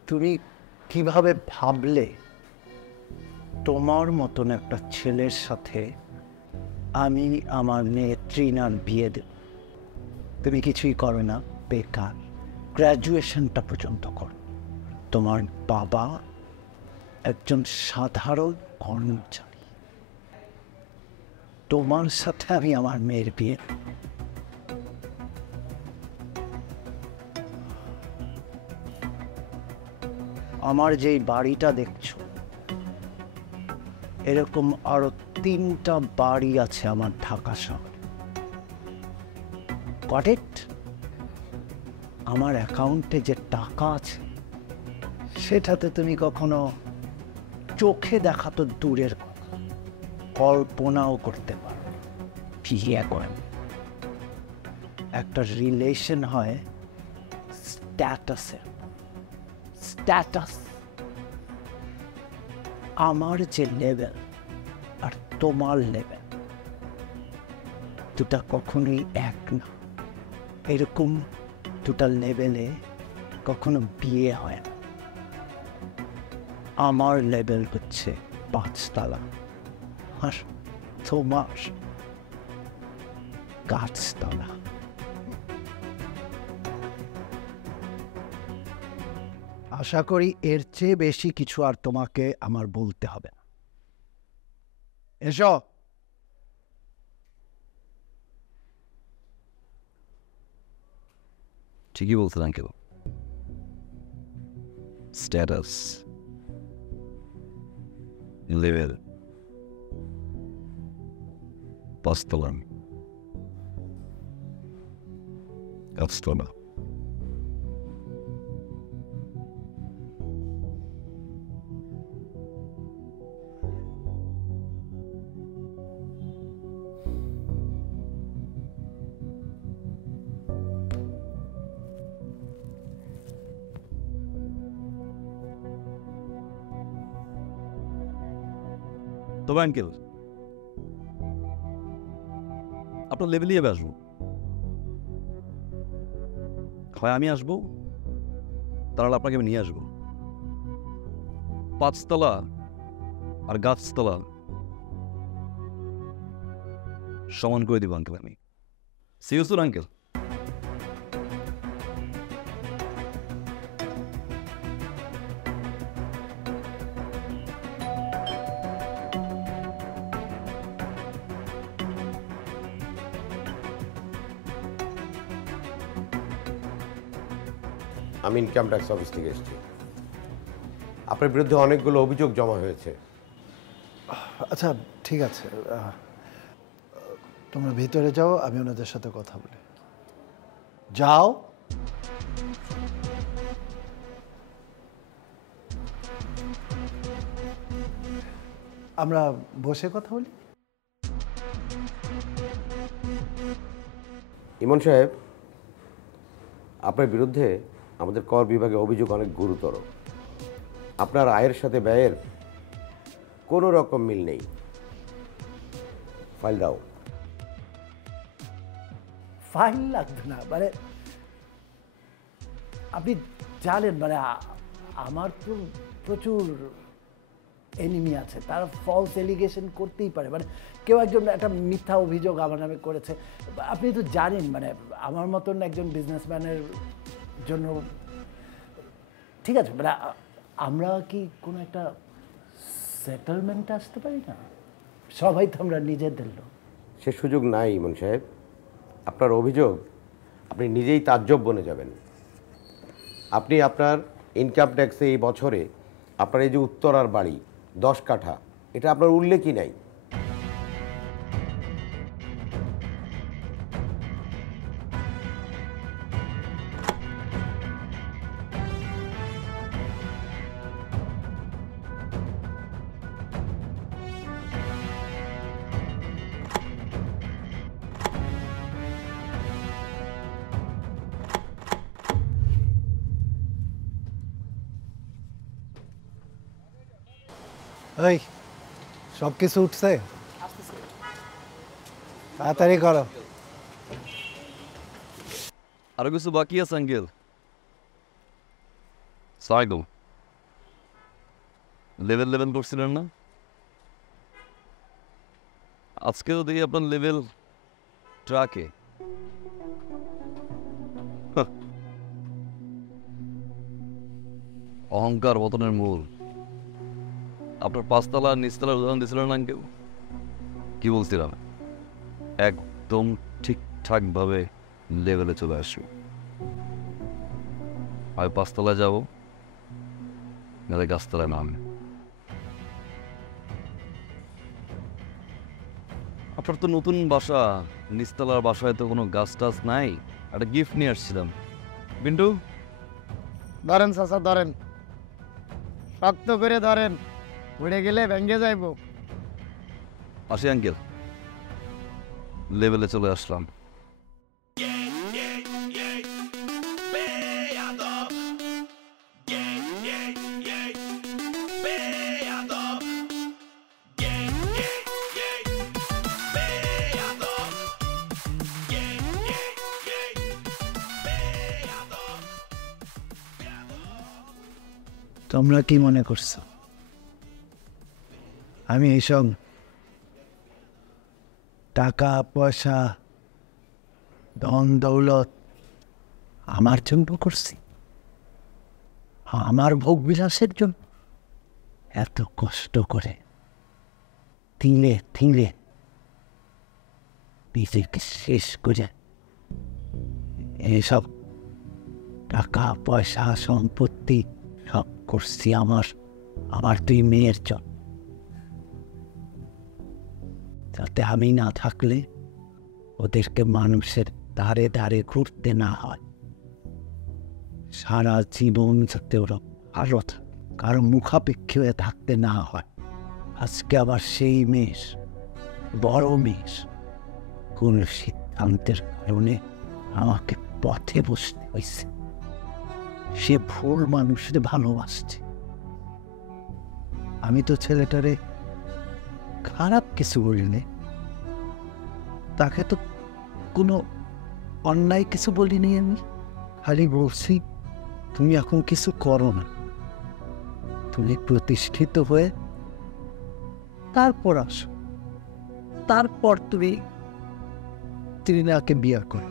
তুমি কিভাবে ভাবলে তোমার মতন একটা ছেলের সাথে আমি আমার মেয়ে ট্রিনার বিয়ে দেব? তুমি কিছুই করো না, বেকার, গ্র্যাজুয়েশনটা পর্যন্ত করো। তোমার বাবা একজন সাধারণ কর্মচারী, তোমার সাথে আমি আমার মেয়ের বিয়ে। আমার যেই বাড়িটা দেখছো, এরকম আরো 3টা বাড়ি আছে আমার ঢাকা শহরে। Got it? আমার অ্যাকাউন্টে যে টাকা আছে সেটাতে তুমি কখনো চোখে দেখা তো দূরের কথা, কল্পনাও করতে পারো। বিয়ে করেন, একটা রিলেশন হয় স্ট্যাটাসের। স্ট্যাটাস, আমার যে লেভেল আর তোমার লেভেল দুটা কখনোই এক না। এরকম দুটা লেভেলে কখনো বিয়ে হয় না। আমার লেভেল হচ্ছে 5 তলা, আর তোমার গাছতলা। আশা করি এর চেয়ে বেশি কিছু আর তোমাকে আমার বলতে হবে না। এসো। ঠিকই বলছেন আঙ্কেল, স্ট্যাটাস, লেভেল, 5 তলা, গাছতলা। তবে আঙ্কেল আপনার লেভেলই এবার আসবো, হয় আমি আসবো, তাহলে আপনাকে আমি নিয়ে আসবো। 5 তলা আর গাছতলা সমান করে দিব আঙ্কেল আমি। See you soon uncle. আমি ইনকাম ট্যাক্স অফিস থেকে এসেছি। আপনার বিরুদ্ধে অনেকগুলো অভিযোগ জমা হয়েছে। আচ্ছা ঠিক আছে, তোমরা ভিতরে যাও, আমি ওনাদের সাথে কথা বলি। যাও। আমরা বসে কথা বলি। ইমন সাহেব, আপনার বিরুদ্ধে আমাদের কর বিভাগে অভিযোগ অনেক গুরুতর। আপনার আয়ের সাথে ব্যয়ের কোনো রকম মিল নেই। ফাইল দাও। ফাইল লাগবে না, মানে আপনি জানেন মানে আমার তো প্রচুর এনিমি আছে, তারা ফলস এলিগেশন করতেই পারে। মানে কেউ একজন একটা মিথ্যা অভিযোগ আমার নামে করেছে, আপনি তো জানেন মানে আমার মতন একজন বিজনেসম্যানের জন্য। ঠিক আছে, মানে আমরা কি কোনো একটা সেটেলমেন্টে আসতে পারি না? সবাই তো আমরা নিজেদের লোক। সে সুযোগ নাই ইমন সাহেব। আপনার অভিযোগ আপনি নিজেই তাজ্জব বনে যাবেন। আপনি আপনার ইনকাম ট্যাক্সে এই বছরে আপনার এই যে উত্তরার বাড়ি 10 কাঠা, এটা আপনার উল্লেখই নাই। এই সব কিছু উঠছে? তাড়াতাড়ি করো। আরো কিছু বাকি আছে আঙ্কেল। সাইকেল লেভেল করছিলেন না? আজকে তো দেখি আপনার লেভেল ট্রাকে। অহংকার পতনের মূল। আপনার 5 তলা আর নিচতলার উদাহরণ দিয়েছিলেন না কেউ? কি বলছিলাম? একদম ঠিকঠাক ভাবে লেভেলে চলে আসবে। আমি 5 তলায় যাবো, নাহলে গাছতলায় নামে। আপনার তো নতুন বাসা, নিচতলার বাসায় তো কোনো গাছ টাছ নাই। একটা গিফট নিয়ে আসছিলাম। বিন্টু ধরেন চাচা, ধরেন, শক্ত করে ধরেন, উড়ে গেলে ভেঙে যাইব। আসি আঙ্কেল, লেভেলে চলে আসলাম। তোমরা কি মনে করছো আমি এইসব টাকা পয়সা ধন দৌলত আমার জন্য করছি? আমার ভোগ বিলাসের জন্য? এত কষ্ট করে তিলে তিলে নিজেকে শেষ করে এইসব টাকা পয়সা সম্পত্তি সব করছি আমার 2 মেয়ের জন্য, যাতে আমি না থাকলে ওদেরকে মানুষের ধারে ধারে ঘুরতে না হয়, সারা জীবন যাতে ওরা আরো কারো মুখাপেক্ষী হয়ে থাকতে না হয়। আজকে আবার সেই মেষ, বড় মেষ, কোন সিদ্ধান্তের কারণে আমাকে পথে বসতে হয়েছে। সে ভুল মানুষের ভালোবাসছে। আমি তো ছেলেটারে খারাপ কিছু বলিনি, তাকে তো কোনো অন্যায় কিছু বলিনি। আমি খালি বলছি তুমি এখন কিছু করো না, তুমি প্রতিষ্ঠিত হয়ে তারপর আসো, তারপর তুমি তৃণাকে বিয়ে করো।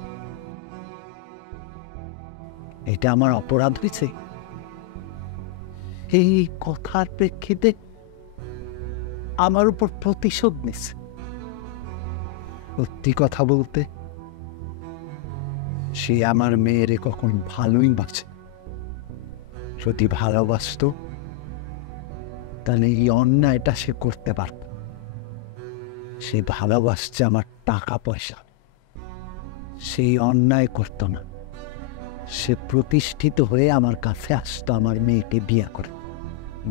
এটা আমার অপরাধ হয়েছে? এই কথার প্রেক্ষিতে আমার উপর প্রতিশোধ নিছে। সত্যি কথা বলতে, সে আমার মেয়েরে কখন ভালোই বাঁচে, যদি ভালোবাসতো তাহলে এই অন্যায়টা সে করতে পারত। সে ভালোবাসছে আমার টাকা পয়সা, সেই অন্যায় করতো না। সে প্রতিষ্ঠিত হয়ে আমার কাছে আসতো আমার মেয়েকে বিয়ে করে,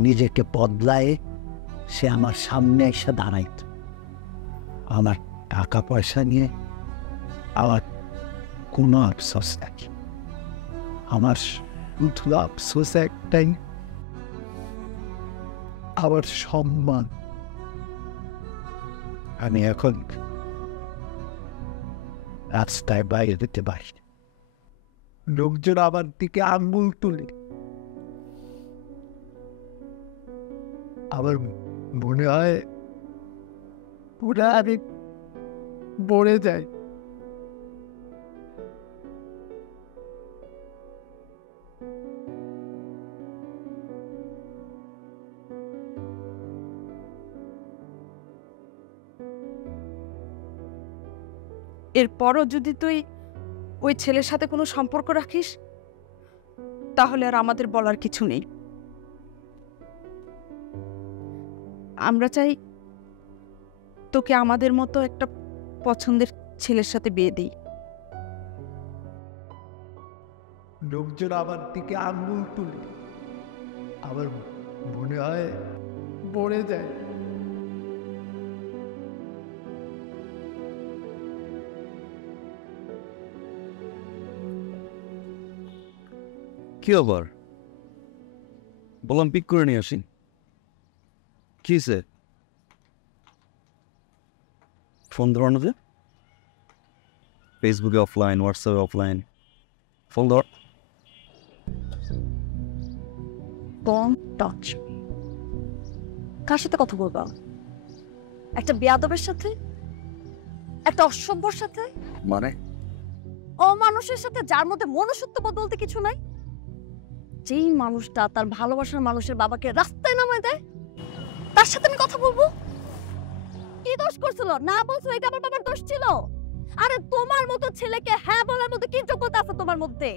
নিজেকে বদলায় সে আমার সামনে এসে দাঁড়াইত। আমার টাকা পয়সা নিয়ে আমার কোনো আফসোস নেই, আমার শুধু আফসোস একটাই, আমার সম্মান। আমি এখন রাস্তায় বাইরে যেতে পারি, লোকজন আমার দিকে আঙ্গুল তুলে, আমার মনে হয় পুরা আমি মরে যাই। এরপরও যদি তুই ওই ছেলের সাথে কোনো সম্পর্ক রাখিস তাহলে আর আমাদের বলার কিছু নেই। আমরা চাই তোকে আমাদের মতো একটা পছন্দের ছেলের সাথে বিয়ে দিই। লোকজন আমার দিকে আঙ্গুল তুলে, আমার মনে হয় মরে যায়। কি আবার বললাম পিক করে নিয়ে আসি। কি হয়েছে? ফোন ধর না যে, ফেসবুকে অফলাইন, হোয়াটসঅ্যাপে অফলাইন, ফোন ধর। টাচ কার সাথে কথা বলবা? একটা বেয়াদবের সাথে, একটা অসভ্যর সাথে, মানে অমানুষের সাথে, যার মধ্যে মনুষ্যত্ববোধ বলতে কিছু নাই। যেই মানুষটা তার ভালোবাসার মানুষের বাবাকে রাস্তায় নামায় দেয়, তার সাথে আমি কথা বলবো? কি দোষ করছিল? না বলছিল এটা আমার বাবার দোষ ছিল? আরে তোমার মতো ছেলেকে হ্যাঁ বলার মতো কি যোগ্যতা আছে তোমার মধ্যে?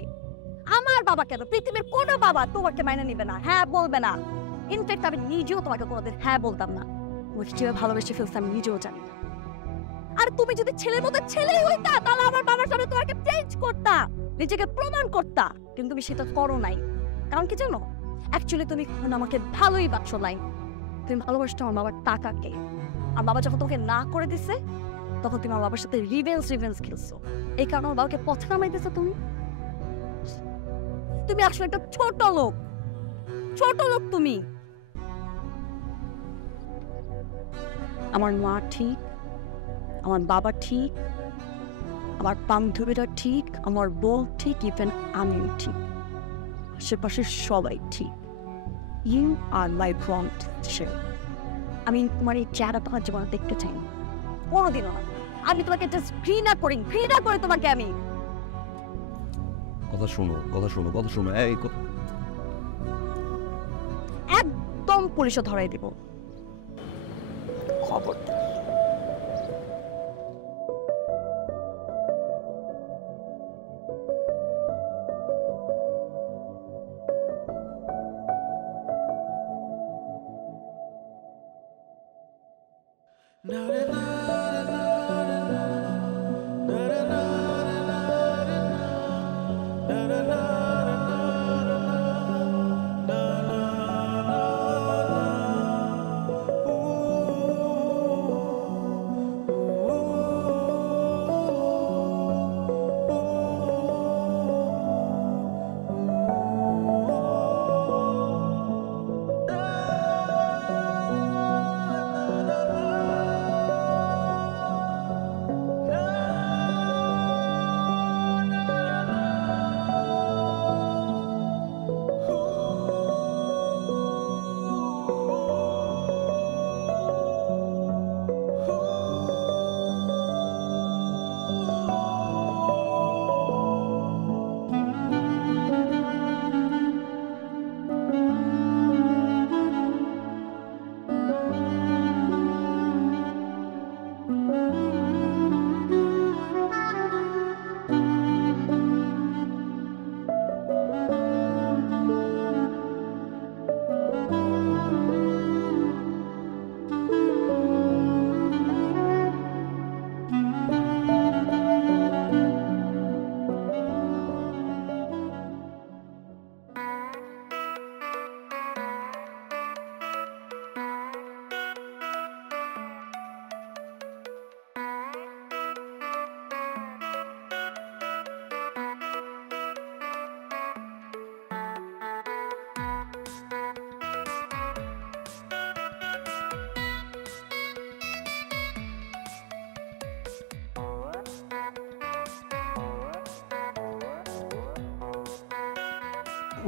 আমার বাবা কেন, পৃথিবীর কোনো বাবা তোমাকে মাইনে নিবে না, হ্যাঁ বলবে না। ইনফ্যাক্ট আমি নিজেও তোমাকে কোনোদিন হ্যাঁ বলতাম না। ওই কিভাবে ভালোবেসে ফেলছে আমি নিজেও জানি না। আর তুমি যদি ছেলের মতো ছেলেই হইতা তাহলে আমার বাবার সামনে তোমাকে চেঞ্জ করতা, নিজেকে প্রমাণ করতা, কিন্তু তুমি সেটা করো নাই। কারণ কি জানো, অ্যাকচুয়ালি তুমি আমাকে ভালোই বাসো নাই, তুমি ভালোবাসছো আমার বাবার টাকাকে। আর বাবা যখন তোমাকে না করে দিছে তখন তুমি আমার বাবার সাথে রিভেঞ্জ খেলছো। এই কারণে আমার বাবাকে পথে নামাই দিছো তুমি। তুমি আসলে একটা ছোট লোক, ছোট লোক তুমি। আমার মা ঠিক, আমার বাবা ঠিক, আমার বান্ধবীরা ঠিক, আমার বউ ঠিক, ইভেন আমিও ঠিক, আশেপাশে সবাই ঠিক। ইউ আর মাই ব্রন্ড। আমি তোমার এই চেহারাটা আমার জীবনে দেখতে চাই না কোনোদিনও না। আমি তোমাকে জাস্ট ঘৃণা করে তোমাকে আমি। কথা শোনো, কথা শোনো, কথা শোনো। এই একদম পুলিশে ধরাই দিব, খবর।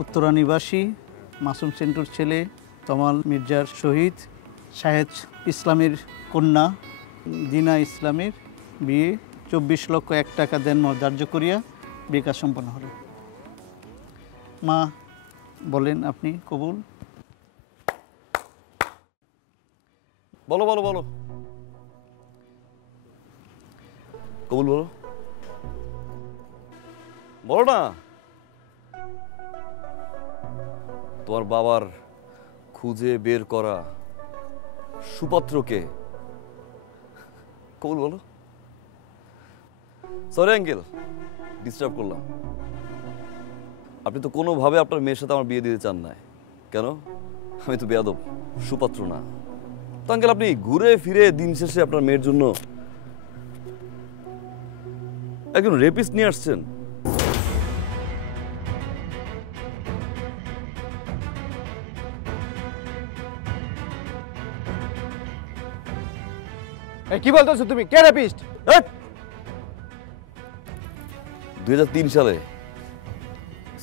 উত্তরা নিবাসী মাসুম সেন্টুর ছেলে তমাল মির্জার শহীদ শাহেদ ইসলামের কন্যা দিনা ইসলামের বিয়ে 24,01,000 টাকা দেন ধার্য করিয়া বিয়ে কাজ সম্পন্ন হল। মা বলেন আপনি কবুল। বলো বলো বলো, কবুল বলো, বলো না। তোমার বাবার খুঁজে বের করা সুপাত্রকে কবুল বলো। সরি আঙ্কেল, ডিস্টার্ব করলাম। আপনি তো কোনোভাবে আপনার মেয়ের সাথে আমার বিয়ে দিতে চান না। কেন? আমি তো বেয়াদব, সুপাত্র না তো আঙ্কেল। আপনি ঘুরে ফিরে দিন শেষে আপনার মেয়ের জন্য একজন রেপিস্ট নিয়ে আসছেন। কি বলতেছো তুমি? কে রেপিস্ট? 2003 সালে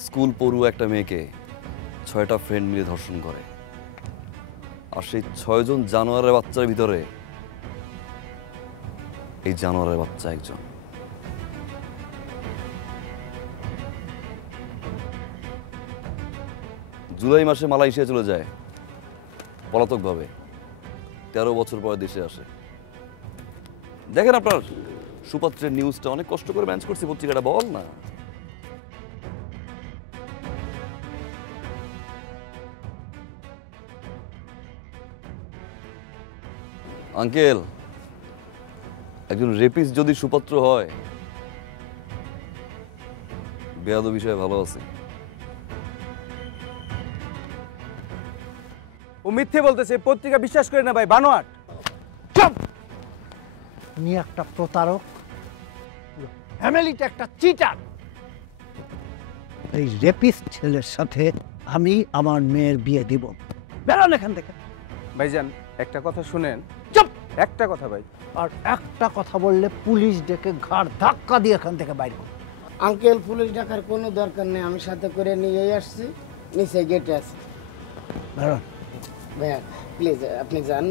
স্কুল পড়ুয়া একটা মেয়েকে 6টা ফ্রেন্ড মিলে ধর্ষণ করে, আর সেই 6 জন জানোয়ারের বাচ্চার ভিতরে এই জানোয়ারের বাচ্চা একজন। জুলাই মাসে মালয়েশিয়া চলে যায় পলাতকভাবে, 13 বছর পরে দেশে আসে। দেখেন আপনার সুপাত্রের নিউজটা অনেক কষ্ট করে ম্যানেজ করছি, পত্রিকাটা বল না। আঙ্কেল, একজন রেপিস্ট যদি সুপাত্র হয়, বেয়াদ বিষয়ে ভালো আছে। ও মিথ্যে বলতেছে, পত্রিকা বিশ্বাস করে না ভাই, বানোয়াট। উনি একটা প্রতারক, ফ্যামিলিটা একটা চিটার। এই রেপিস্ট ছেলের সাথে আমি আমার মেয়ের বিয়ে দিব। বেরোন এখান থেকে। ভাইজান একটা কথা শুনেন। চুপ! একটা কথা ভাই। আর একটা কথা বললে পুলিশ ডেকে ঘাড় ধাক্কা দিয়ে এখান থেকে বাইর করো। আঙ্কেল, পুলিশ ডাকার কোনো দরকার নেই, আমি সাথে করে নিয়েই আসছি, নিচে গেটে আছে। বেরোন। ভাইয়া প্লিজ আপনি যান,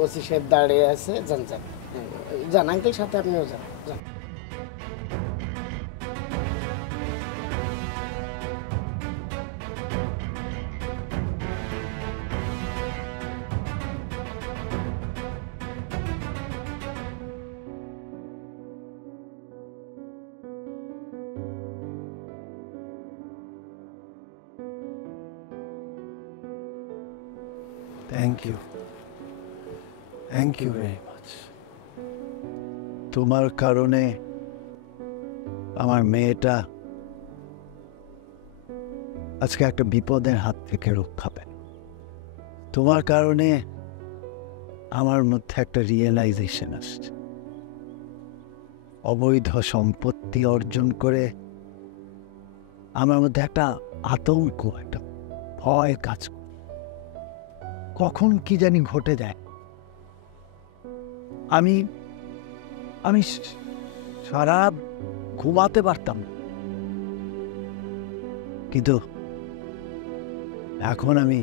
ওসি সাহেব দাঁড়িয়ে আছে, যান যান যান আঙ্কেল, সাথে আপনিও যান যান। Thank you, thank you very much. তোমার কারণে আমার মেয়েটা আজকে একটা বিপদের হাত থেকে রক্ষা পায়। তোমার কারণে আমার মধ্যে একটা রিয়েলাইজেশন আসছে। অবৈধ সম্পত্তি অর্জন করে আমার মধ্যে একটা আতঙ্ক, একটা ভয় কাজ করে। কখন কি জানি ঘটে যায়। আমি আমি সারা ঘুমাতে পারতাম, কিন্তু এখন আমি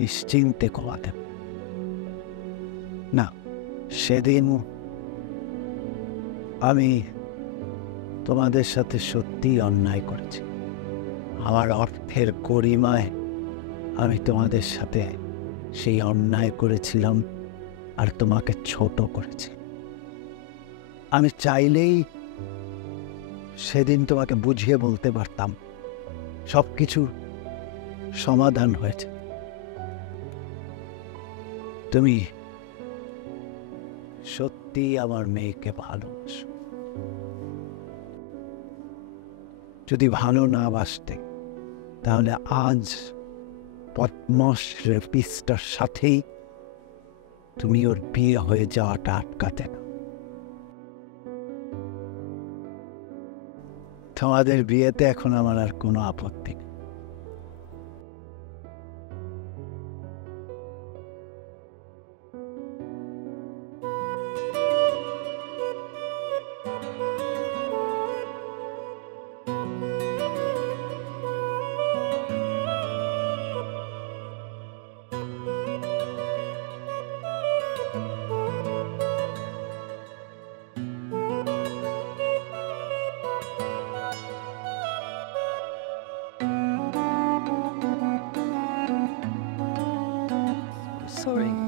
নিশ্চিন্তে ঘুমাতে। না, সেদিন আমি তোমাদের সাথে সত্যি অন্যায় করেছি। আমার অর্থের গরিমায় আমি তোমাদের সাথে সেই অন্যায় করেছিলাম আর তোমাকে ছোট করেছি। আমি চাইলেই সেদিন তোমাকে বুঝিয়ে বলতে পারতাম সব কিছু সমাধান হয়েছে। তুমি সত্যি আমার মেয়েকে ভালোবাসো। যদি ভালো না বাসতে তাহলে আজ পদ্মস রেপিস্টার সাথেই তুমি ওর বিয়ে হয়ে যাওয়াটা আটকাতে না। তোমাদের বিয়েতে এখন আমার আর কোনো আপত্তি নেই। সরি